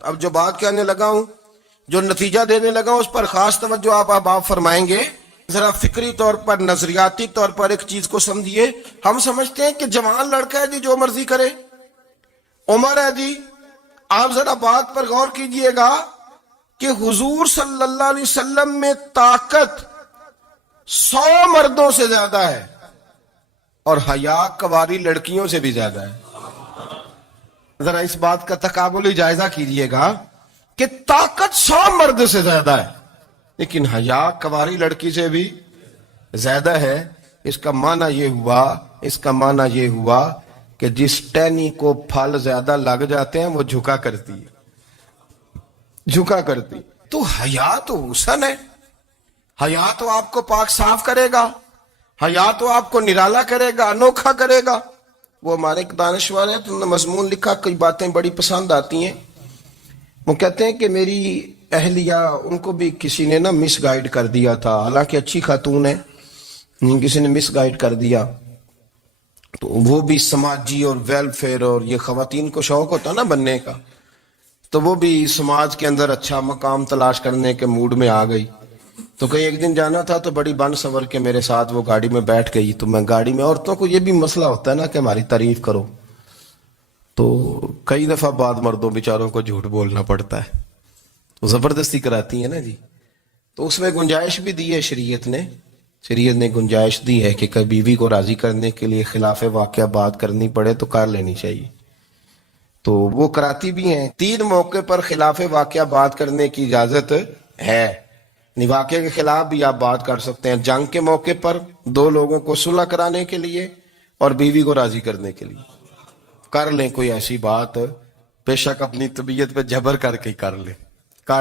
اب جو بات کہنے لگا ہوں، جو نتیجہ دینے لگا ہوں، اس پر خاص توجہ آپ فرمائیں گے. ذرا فکری طور پر، نظریاتی طور پر ایک چیز کو سمجھیے. ہم سمجھتے ہیں کہ جوان لڑکا ہے جی جو مرضی کرے، عمر ہے جی. آپ ذرا بات پر غور کیجئے گا کہ حضور صلی اللہ علیہ وسلم میں طاقت 100 مردوں سے زیادہ ہے اور حیا کواری لڑکیوں سے بھی زیادہ ہے. ذرا اس بات کا تقابلی جائزہ کیجئے گا کہ طاقت 100 مرد سے زیادہ ہے لیکن حیا کواری لڑکی سے بھی زیادہ ہے. اس کا معنی یہ ہوا کہ جس ٹہنی کو پھل زیادہ لگ جاتے ہیں وہ جھکا کرتی. تو حیا تو حسن ہے، حیا تو آپ کو پاک صاف کرے گا، حیا تو آپ کو نرالا کرے گا، انوکھا کرے گا. وہ ہمارے ایک دانشور ہیں، تو مضمون لکھا، کئی باتیں بڑی پسند آتی ہیں. وہ کہتے ہیں کہ میری اہلیہ، ان کو بھی کسی نے مس گائیڈ کر دیا تھا، حالانکہ اچھی خاتون ہے، کسی نے مس گائیڈ کر دیا. تو وہ بھی سماجی اور ویلفیئر اور یہ خواتین کو شوق ہوتا نا بننے کا، تو وہ بھی سماج کے اندر اچھا مقام تلاش کرنے کے موڈ میں آ گئی. تو کہیں ایک دن جانا تھا تو بڑی بن سور کے میرے ساتھ وہ گاڑی میں بیٹھ گئی. تو میں گاڑی میں، عورتوں کو یہ بھی مسئلہ ہوتا ہے نا کہ ہماری تعریف کرو، تو کئی دفعہ بعد مردوں بیچاروں کو جھوٹ بولنا پڑتا ہے، تو زبردستی کراتی ہیں نا جی. تو اس میں گنجائش بھی دی ہے شریعت نے گنجائش دی ہے کہ کبھی بیوی کو راضی کرنے کے لیے خلاف واقعہ بات کرنی پڑے تو کر لینی چاہیے. تو وہ کراتی بھی ہیں. 3 موقع پر خلاف واقعہ بات کرنے کی اجازت ہے. واقعے کے خلاف بھی آپ بات کر سکتے ہیں. جنگ کے موقع پر 2 لوگوں کو صلح کرانے کے لیے اور بیوی کو راضی کرنے کے لیے کر لیں کوئی ایسی بات، بے شک اپنی طبیعت پہ جبر کر کے کر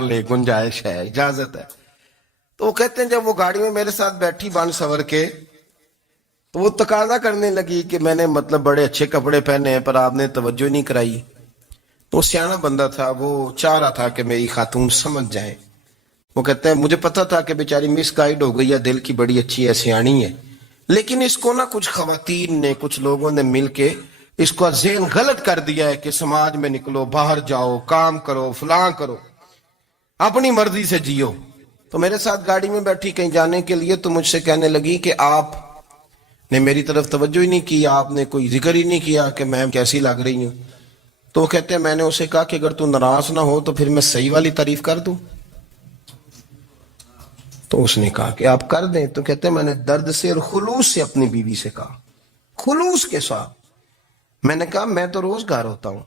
لیں، گنجائش ہے، اجازت ہے. تو وہ کہتے ہیں جب وہ گاڑی میں میرے ساتھ بیٹھی بن سور کے، تو وہ تقاضا کرنے لگی کہ میں نے بڑے اچھے کپڑے پہنے ہیں پر آپ نے توجہ نہیں کرائی. تو سیانا بندہ تھا، وہ چاہ رہا تھا کہ میری خاتون سمجھ جائے. وہ کہتے ہیں مجھے پتا تھا کہ بیچاری مس گائیڈ ہو گئی ہے، دل کی بڑی اچھی ہے، سیانی ہے، لیکن اس کو کچھ خواتین نے، کچھ لوگوں نے مل کے اس کو ذہن غلط کر دیا ہے کہ سماج میں نکلو، باہر جاؤ، کام کرو، فلاں کرو، اپنی مرضی سے جیو. تو میرے ساتھ گاڑی میں بیٹھی کہیں جانے کے لیے، تو مجھ سے کہنے لگی کہ آپ نے میری طرف توجہ ہی نہیں کی، آپ نے کوئی ذکر ہی نہیں کیا کہ میں کیسی لگ رہی ہوں. تو وہ کہتے ہیں میں نے اسے کہا کہ اگر تو ناراض نہ ہو تو پھر میں صحیح والی تعریف کر دوں. تو اس نے کہا کہ آپ کر دیں. تو کہتے ہیں میں نے درد سے اور خلوص سے اپنی بیوی سے کہا، خلوص کے ساتھ. میں نے کہا میں تو روز گھر ہوتا ہوں،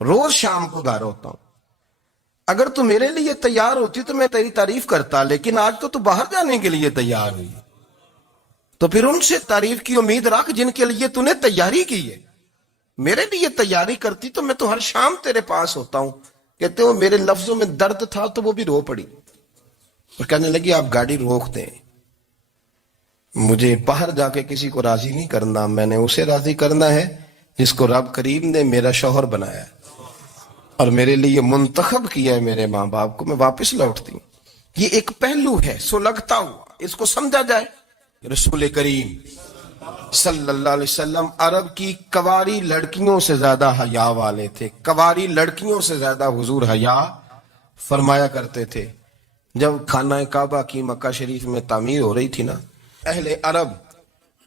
روز شام کو گھر ہوتا ہوں، اگر تو میرے لیے تیار ہوتی تو میں تیری تعریف کرتا، لیکن آج تو باہر جانے کے لیے تیار ہوئی، تو پھر ان سے تعریف کی امید رکھ جن کے لیے تو نے تیاری کی ہے. میرے لیے تیاری کرتی تو میں تو ہر شام تیرے پاس ہوتا ہوں. کہتے ہیں میرے لفظوں میں درد تھا تو وہ بھی رو پڑی اور کہنے لگی آپ گاڑی روک دیں، مجھے باہر جا کے کسی کو راضی نہیں کرنا، میں نے اسے راضی کرنا ہے جس کو رب کریم نے میرا شوہر بنایا ہے اور میرے لیے منتخب کیا ہے میرے ماں باپ کو. میں واپس لوٹتی ہوں. یہ ایک پہلو ہے سو لگتا ہوا، اس کو سمجھا جائے. رسول کریم صلی اللہ علیہ وسلم عرب کی کواری لڑکیوں سے زیادہ حیا والے تھے، کواری لڑکیوں سے زیادہ حضور حیا فرمایا کرتے تھے. جب خانہ کعبہ کی مکہ شریف میں تعمیر ہو رہی تھی نا، اہل عرب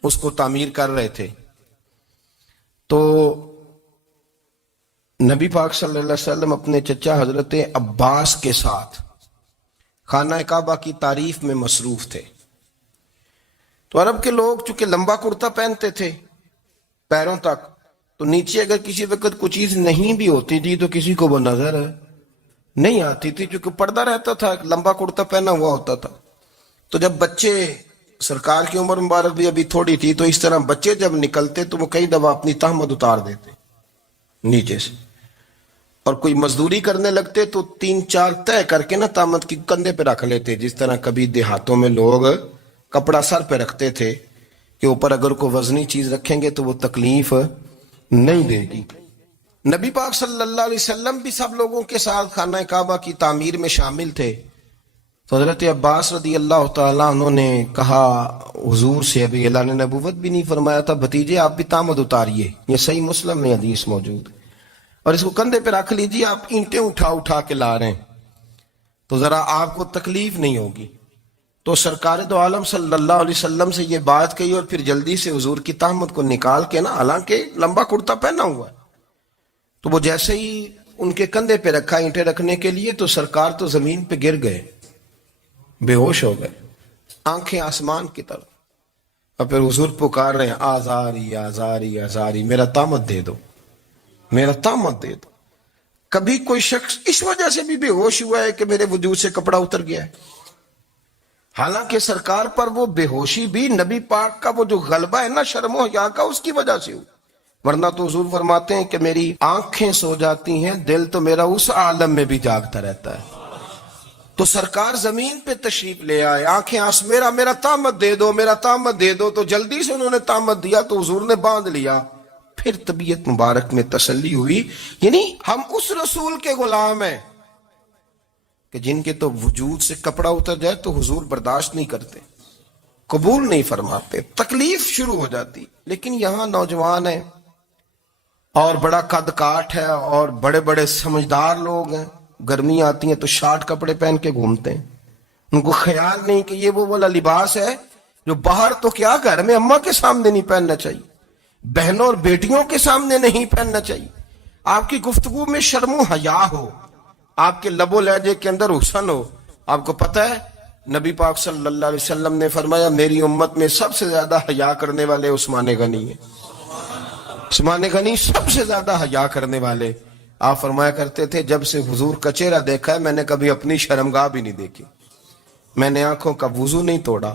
اس کو تعمیر کر رہے تھے، تو نبی پاک صلی اللہ علیہ وسلم اپنے چچا حضرت عباس کے ساتھ خانہ کعبہ کی تعریف میں مصروف تھے. تو عرب کے لوگ چونکہ لمبا کرتا پہنتے تھے پیروں تک، تو نیچے اگر کسی وقت کوئی چیز نہیں بھی ہوتی تھی تو کسی کو وہ نظر نہیں آتی تھی، چونکہ پردہ رہتا تھا، لمبا کرتا پہنا ہوا ہوتا تھا. تو جب بچے، سرکار کی عمر مبارک بھی ابھی تھوڑی تھی، تو اس طرح بچے جب نکلتے تو وہ کئی دفعہ اپنی تہمت اتار دیتے نیچے سے، اور کوئی مزدوری کرنے لگتے تو 3-4 طے کر کے تہمت کی کندھے پہ رکھ لیتے، جس طرح کبھی دیہاتوں میں لوگ کپڑا سر پہ رکھتے تھے کہ اوپر اگر کوئی وزنی چیز رکھیں گے تو وہ تکلیف نہیں دے گی. نبی پاک صلی اللہ علیہ وسلم بھی سب لوگوں کے ساتھ خانہ کعبہ کی تعمیر میں شامل تھے. تو حضرت عباس رضی اللہ تعالیٰ عنہ نے کہا حضور سے، ابھی اللہ نے نبوت بھی نہیں فرمایا تھا، بھتیجے آپ بھی تہمت اتاریے. یہ صحیح مسلم میں حدیث موجود. اور اس کو کندھے پہ رکھ لیجیے، آپ اینٹیں اٹھا اٹھا کے لا رہے ہیں تو ذرا آپ کو تکلیف نہیں ہوگی۔ تو سرکار دو عالم صلی اللہ علیہ وسلم سے یہ بات کہی اور پھر جلدی سے حضور کی تہمت کو نکال کے نا، حالانکہ لمبا کرتا پہنا ہوا ہے، تو وہ جیسے ہی ان کے کندھے پہ رکھا اینٹیں رکھنے کے لیے تو سرکار تو زمین پہ گر گئے، بے ہوش ہو گئے، آنکھیں آسمان کی طرف، اور پھر حضور پکار رہے ہیں آزاری آزاری آزاری، میرا تامت دے دو، میرا تامت دے دو۔ کبھی کوئی شخص اس وجہ سے بھی بے ہوش ہوا ہے کہ میرے وجود سے کپڑا اتر گیا ہے؟ حالانکہ سرکار پر وہ بے ہوشی بھی نبی پاک کا وہ جو غلبہ ہے نا شرم و حیا کا، اس کی وجہ سے ہو، ورنہ تو حضور فرماتے ہیں کہ میری آنکھیں سو جاتی ہیں، دل تو میرا اس عالم میں بھی جاگتا رہتا ہے۔ تو سرکار زمین پہ تشریف لے آئے، آنکھیں میرا تامت دے دو، میرا تامت دے دو، تو جلدی سے انہوں نے تامت دیا تو حضور نے باندھ لیا، پھر طبیعت مبارک میں تسلی ہوئی۔ یعنی ہم اس رسول کے غلام ہیں کہ جن کے تو وجود سے کپڑا اتر جائے تو حضور برداشت نہیں کرتے، قبول نہیں فرماتے، تکلیف شروع ہو جاتی۔ لیکن یہاں نوجوان ہیں اور بڑا قد کاٹ ہے اور بڑے بڑے سمجھدار لوگ ہیں، گرمی آتی ہیں تو شارٹ کپڑے پہن کے گھومتے ہیں، ان کو خیال نہیں کہ یہ وہ والا لباس ہے جو باہر تو کیا گھر میں اماں کے سامنے نہیں پہننا چاہیے، بہنوں اور بیٹیوں کے سامنے نہیں پہننا چاہیے۔ آپ کی گفتگو میں شرم و حیا ہو، آپ کے لب و لہجے کے اندر حسن ہو۔ آپ کو پتہ ہے نبی پاک صلی اللہ علیہ وسلم نے فرمایا میری امت میں سب سے زیادہ حیا کرنے والے عثمان غنی ہیں، عثمان غنی سب سے زیادہ حیا کرنے والے۔ آپ فرمایا کرتے تھے جب سے حضور کا چہرہ دیکھا ہے میں نے کبھی اپنی شرمگاہ بھی نہیں دیکھی، میں نے آنکھوں کا وضو نہیں توڑا،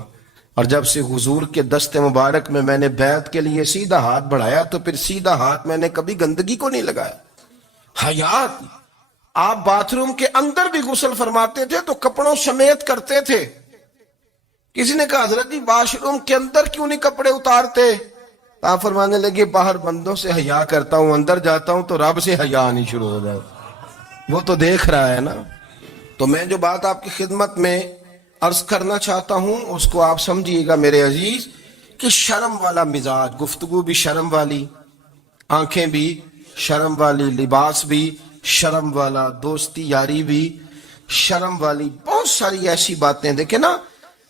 اور جب سے حضور کے دست مبارک میں نے بیعت کے لیے سیدھا ہاتھ بڑھایا تو پھر سیدھا ہاتھ میں نے کبھی گندگی کو نہیں لگایا۔ حیات۔ آپ باتھ روم کے اندر بھی غسل فرماتے تھے تو کپڑوں سمیت کرتے تھے۔ کسی نے کہا حضرت جی واش روم کے اندر کیوں نہیں کپڑے اتارتے؟ آپ فرمانے لگے باہر بندوں سے حیا کرتا ہوں، اندر جاتا ہوں تو رب سے حیا آنی شروع ہو جائے، وہ تو دیکھ رہا ہے نا۔ تو میں جو بات آپ کی خدمت میں عرض کرنا چاہتا ہوں اس کو آپ سمجھیے گا میرے عزیز، کہ شرم والا مزاج، گفتگو بھی شرم والی، آنکھیں بھی شرم والی، لباس بھی شرم والا، دوستی یاری بھی شرم والی، بہت ساری ایسی باتیں۔ دیکھیں نا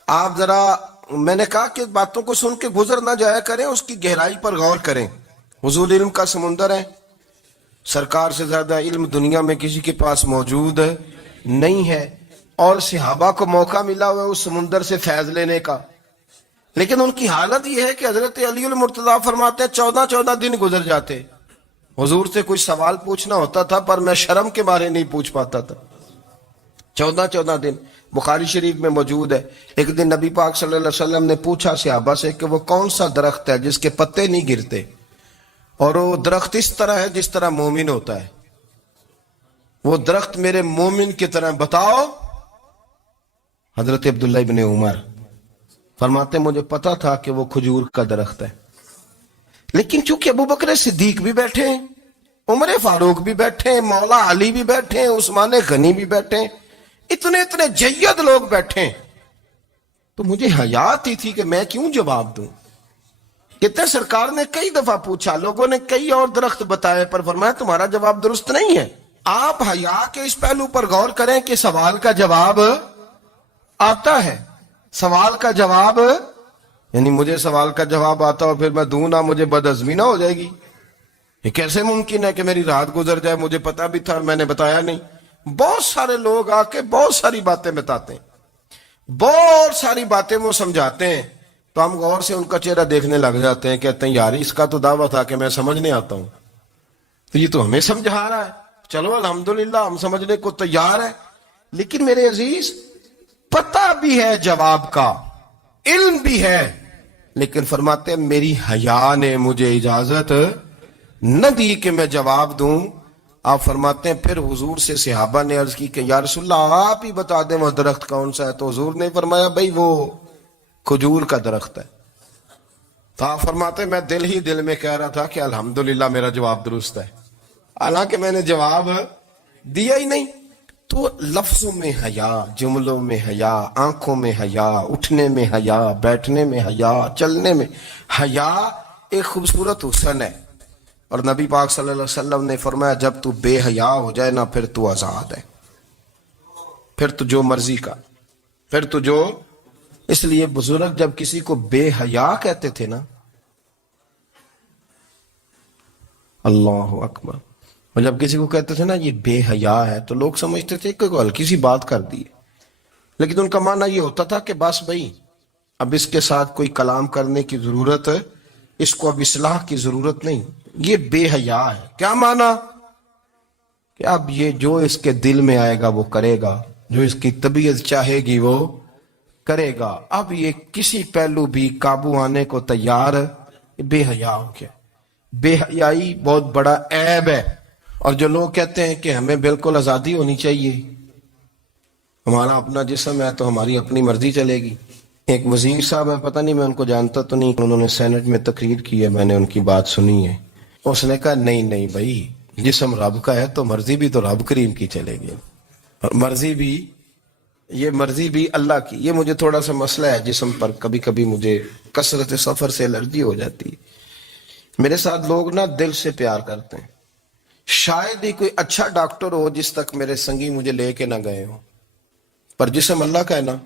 آپ ذرا، میں نے کہا کہ باتوں کو سن کے گزر نہ جایا کریں، اس کی گہرائی پر غور کریں۔ حضور علم کا سمندر ہے، سرکار سے زیادہ علم دنیا میں کسی کے پاس موجود نہیں ہے، اور صحابہ کو موقع ملا ہوا ہے اس سمندر سے فیض لینے کا، لیکن ان کی حالت یہ ہے کہ حضرت علی المرتضیٰ فرماتے ہیں 14 دن گزر جاتے، حضور سے کچھ سوال پوچھنا ہوتا تھا پر میں شرم کے بارے نہیں پوچھ پاتا تھا۔ 14 دن بخاری شریف میں موجود ہے۔ ایک دن نبی پاک صلی اللہ علیہ وسلم نے پوچھا صحابہ سے کہ وہ کون سا درخت ہے جس کے پتے نہیں گرتے، اور وہ درخت اس طرح ہے جس طرح مومن ہوتا ہے، وہ درخت میرے مومن کی طرح بتاؤ۔ حضرت عبداللہ ابن عمر فرماتے مجھے پتا تھا کہ وہ کھجور کا درخت ہے، لیکن چونکہ ابو بکر صدیق بھی بیٹھے ہیں، عمر فاروق بھی بیٹھے ہیں، مولا علی بھی بیٹھے ہیں، عثمان غنی بھی بیٹھے ہیں، اتنے جید لوگ بیٹھے ہیں، تو مجھے حیا آتی تھی کہ میں کیوں جواب دوں۔ کہتے سرکار نے کئی دفعہ پوچھا، لوگوں نے کئی اور درخت بتائے، پر فرمایا تمہارا جواب درست نہیں ہے۔ آپ حیا کے اس پہلو پر غور کریں کہ سوال کا جواب آتا ہے، سوال کا جواب، یعنی مجھے سوال کا جواب آتا اور پھر میں دوں نہ، مجھے بدعزمی نہ ہو جائے گی؟ یہ کیسے ممکن ہے کہ میری رات گزر جائے، مجھے پتا بھی تھا اور میں نے بتایا نہیں؟ بہت سارے لوگ آ کے بہت ساری باتیں بتاتے ہیں، بہت ساری باتیں وہ سمجھاتے ہیں، تو ہم غور سے ان کا چہرہ دیکھنے لگ جاتے ہیں، کہتے ہیں یار اس کا تو دعویٰ تھا کہ میں سمجھنے آتا ہوں، تو یہ تو ہمیں سمجھا رہا ہے، چلو الحمدللہ ہم سمجھنے کو تیار ہیں۔ لیکن میرے عزیز پتہ بھی ہے جواب کا، علم بھی ہے، لیکن فرماتے ہیں میری حیا نے مجھے اجازت نہ دی کہ میں جواب دوں۔ آپ فرماتے ہیں پھر حضور سے صحابہ نے عرض کی کہ یا رسول اللہ آپ ہی بتا دیں وہ درخت کون سا ہے، تو حضور نے فرمایا بھئی وہ کھجور کا درخت ہے۔ تو آپ فرماتے ہیں میں دل ہی دل میں کہہ رہا تھا کہ الحمدللہ میرا جواب درست ہے، حالانکہ میں نے جواب دیا ہی نہیں۔ تو لفظوں میں حیا، جملوں میں حیا، آنکھوں میں حیا، اٹھنے میں حیا، بیٹھنے میں حیا، چلنے میں حیا ایک خوبصورت حسن ہے، اور نبی پاک صلی اللہ علیہ وسلم نے فرمایا جب تو بے حیا ہو جائے نا پھر تو آزاد ہے، پھر تو جو مرضی کا، پھر تو جو. اس لیے بزرگ جب کسی کو بے حیا کہتے تھے نا، اللہ اکبر، اور جب کسی کو کہتے تھے نا یہ بے حیا ہے تو لوگ سمجھتے تھے کہ کوئی ہلکی سی بات کر دی ہے، لیکن ان کا معنی یہ ہوتا تھا کہ بس بھائی اب اس کے ساتھ کوئی کلام کرنے کی ضرورت ہے، اس کو اب اصلاح کی ضرورت نہیں، یہ بے حیا ہے. کیا معنی؟ کہ اب یہ جو اس کے دل میں آئے گا وہ کرے گا، جو اس کی طبیعت چاہے گی وہ کرے گا، اب یہ کسی پہلو بھی قابو آنے کو تیار ہے. بے حیا ہو گیا. بے حیائی بہت بڑا عیب ہے. اور جو لوگ کہتے ہیں کہ ہمیں بالکل آزادی ہونی چاہیے، ہمارا اپنا جسم ہے تو ہماری اپنی مرضی چلے گی. ایک وزیر صاحب ہے، پتہ نہیں میں ان کو جانتا تو نہیں، انہوں نے سینٹ میں تقریر کی ہے، میں نے ان کی بات سنی ہے. اس نے کہا نہیں نہیں بھائی، جسم رب کا ہے تو مرضی بھی تو رب کریم کی چلے گی، اور مرضی بھی اللہ کی. یہ مجھے تھوڑا سا مسئلہ ہے جسم پر، کبھی کبھی مجھے کثرت سفر سے الرجی ہو جاتی ہے. میرے ساتھ لوگ نا دل سے پیار کرتے ہیں، شاید ہی کوئی اچھا ڈاکٹر ہو جس تک میرے سنگی مجھے لے کے نہ گئے ہو، پر جسم اللہ کا ہے نا،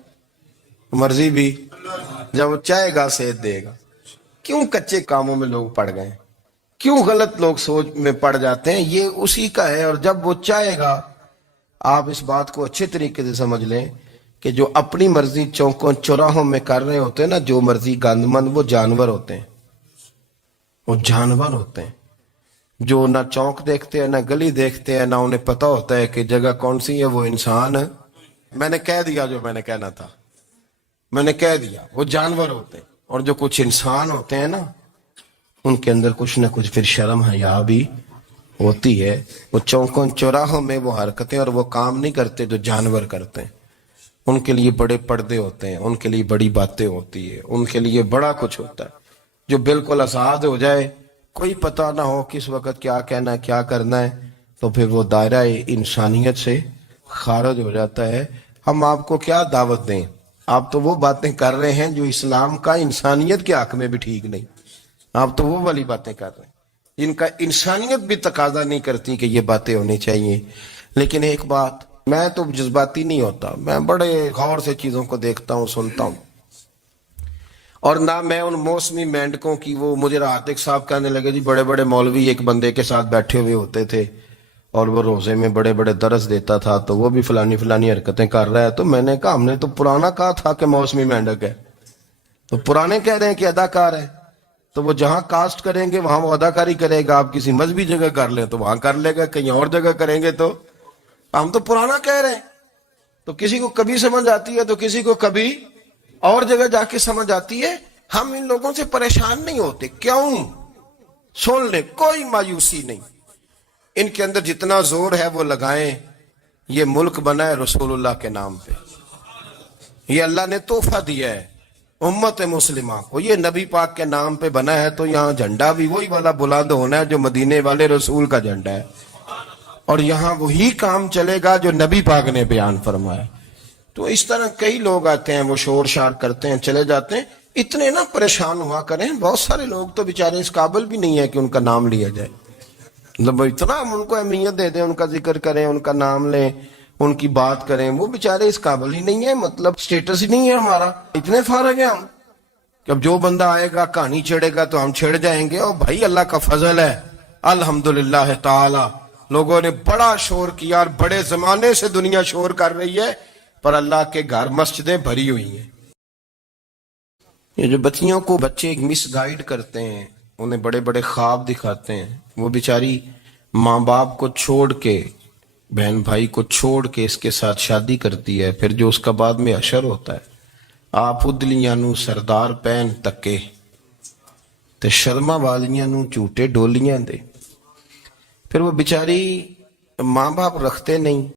مرضی بھی جب وہ چاہے گا صحت دے گا. کیوں کچے کاموں میں لوگ پڑ گئے، کیوں غلط لوگ سوچ میں پڑ جاتے ہیں؟ یہ اسی کا ہے. اور جب وہ چاہے گا، آپ اس بات کو اچھے طریقے سے سمجھ لیں کہ جو اپنی مرضی چوکوں چوراہوں میں کر رہے ہوتے ہیں نا، جو مرضی گندمند، وہ جانور ہوتے ہیں، وہ جانور ہوتے ہیں جو نہ چوک دیکھتے ہیں نہ گلی دیکھتے ہیں، نہ انہیں پتہ ہوتا ہے کہ جگہ کون سی ہے. وہ انسان، میں نے کہہ دیا جو میں نے کہنا تھا، میں نے کہہ دیا، وہ جانور ہوتے ہیں. اور جو کچھ انسان ہوتے ہیں نا، ان کے اندر کچھ نہ کچھ پھر شرم حیا بھی ہوتی ہے. وہ چوکوں چوراہوں میں وہ حرکتیں اور وہ کام نہیں کرتے جو جانور کرتے ہیں. ان کے لیے بڑے پردے ہوتے ہیں، ان کے لیے بڑی باتیں ہوتی ہے، ان کے لیے بڑا کچھ ہوتا ہے. جو بالکل آزاد ہو جائے، کوئی پتہ نہ ہو کس وقت کیا کہنا ہے کیا کرنا ہے، تو پھر وہ دائرہ انسانیت سے خارج ہو جاتا ہے. ہم آپ کو کیا دعوت دیں؟ آپ تو وہ باتیں کر رہے ہیں جو اسلام کا انسانیت کے حق میں بھی ٹھیک نہیں. آپ تو وہ والی باتیں کر رہے ہیں جن کا انسانیت بھی تقاضا نہیں کرتی کہ یہ باتیں ہونی چاہیے. لیکن ایک بات، میں تو جذباتی نہیں ہوتا، میں بڑے غور سے چیزوں کو دیکھتا ہوں، سنتا ہوں. اور نہ میں ان موسمی مینڈکوں کی، وہ مجھے عاتق صاحب کہنے لگے جی بڑے بڑے مولوی ایک بندے کے ساتھ بیٹھے ہوئے ہوتے تھے اور وہ روزے میں بڑے بڑے درس دیتا تھا تو وہ بھی فلانی حرکتیں کر رہا ہے. تو میں نے کہا ہم نے تو پرانا کہا تھا کہ موسمی مینڈک ہے، تو پرانے کہہ رہے ہیں کہ اداکار ہے. تو وہ جہاں کاسٹ کریں گے وہاں وہ اداکاری کرے گا. آپ کسی مذہبی جگہ کر لیں تو وہاں کر لے گا، کہیں اور جگہ کریں گے تو ہم تو پرانا کہہ رہے ہیں. تو کسی کو کبھی سمجھ آتی ہے تو کسی کو کبھی اور جگہ جا کے سمجھ آتی ہے. ہم ان لوگوں سے پریشان نہیں ہوتے. کیوں؟ سن لیں، کوئی مایوسی نہیں. ان کے اندر جتنا زور ہے وہ لگائیں. یہ ملک بنا ہے رسول اللہ کے نام پہ، یہ اللہ نے تحفہ دیا ہے امت مسلمہ کو. یہ نبی پاک کے نام پہ بنا ہے تو یہاں جھنڈا بھی وہی والا بلند ہونا ہے جو مدینے والے رسول کا جھنڈا ہے، اور یہاں وہی کام چلے گا جو نبی پاک نے بیان فرمایا. تو اس طرح کئی لوگ آتے ہیں، وہ شور شار کرتے ہیں، چلے جاتے ہیں. اتنے نہ پریشان ہوا کریں. بہت سارے لوگ تو بیچارے اس قابل بھی نہیں ہے کہ ان کا نام لیا جائے. مطلب اتنا ہم ان کو اہمیت دے دیں، ان کا ذکر کریں، ان کا نام لیں، ان کی بات کریں، وہ بیچارے اس قابل ہی نہیں ہے. مطلب سٹیٹس ہی نہیں ہے ہمارا. اتنے فارغ ہیں ہم کہ اب جو بندہ آئے گا کہانی چھیڑے گا تو ہم چھیڑ جائیں گے. اور بھائی اللہ کا فضل ہے الحمدللہ تعالی. لوگوں نے بڑا شور کیا اور بڑے زمانے سے دنیا شور کر رہی ہے، پر اللہ کے گھر مسجدیں بھری ہوئی ہیں. یہ جو بچیوں کو بچے مس گائیڈ کرتے ہیں، انہیں بڑے بڑے خواب دکھاتے ہیں، وہ بیچاری ماں باپ کو چھوڑ کے، بہن بھائی کو چھوڑ کے اس کے ساتھ شادی کرتی ہے. پھر جو اس کا بعد میں حشر ہوتا ہے، آپ ادلیاں نو سردار پہن تکے تے شرما والیاں نو جھوٹے ڈولیاں دے. پھر وہ بیچاری ماں باپ رکھتے نہیں،